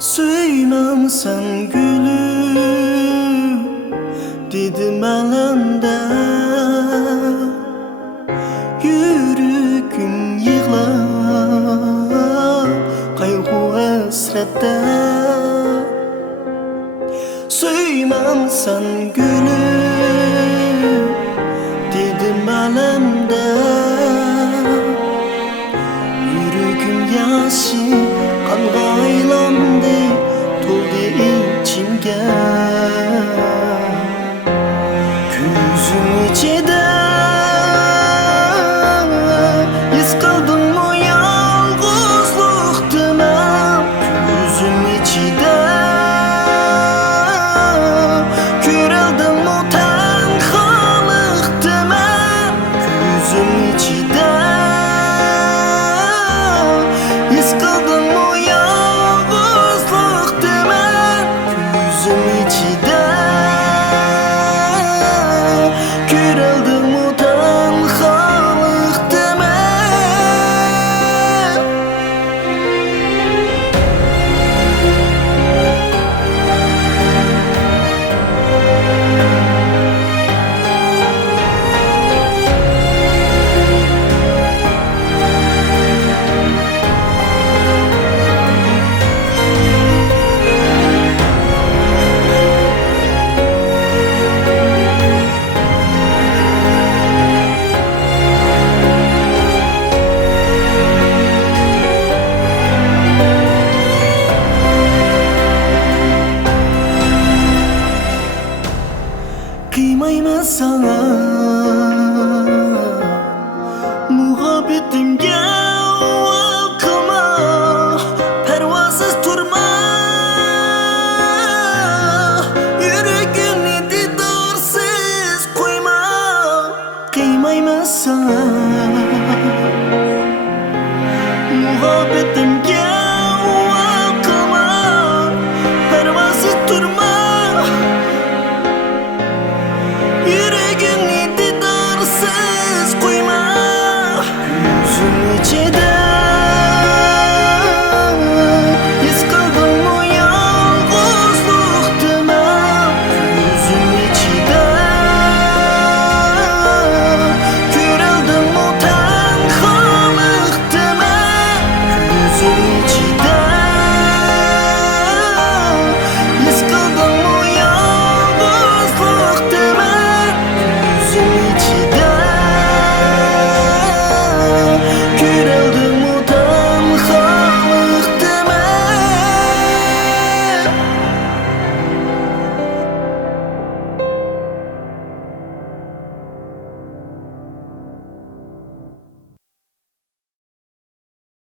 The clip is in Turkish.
Söymemsen gülüm dedim elende. Yürüyüm yığlar kaygı esrette. Söymemsen gülüm dedim elimde. Yürüyüm yaşı kanga aylandı, toldu içimge. Gözüm içide iz kaldım mı yalgızlıktıma. Gözüm içide köreldim mı tenhalıktıma. Gözüm içide iz kaldım mı yalgızlıktıma. Gözüm içide köreldim mı tenhalıktıma. Kıymayım sana muhabbetimge kılma, pervasız durma. Yüreğini didarsız koyma. Kıymayım sana muhabbetim